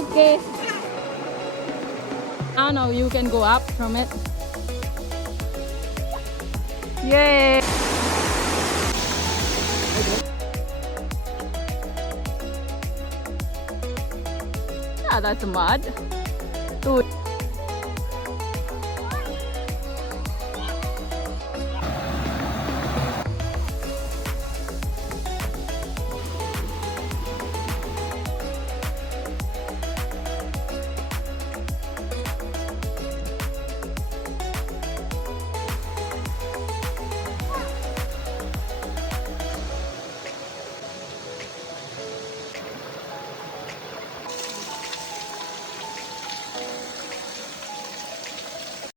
Okay. Now you can go up from it. Yay! Yeah, that's mud. Dude.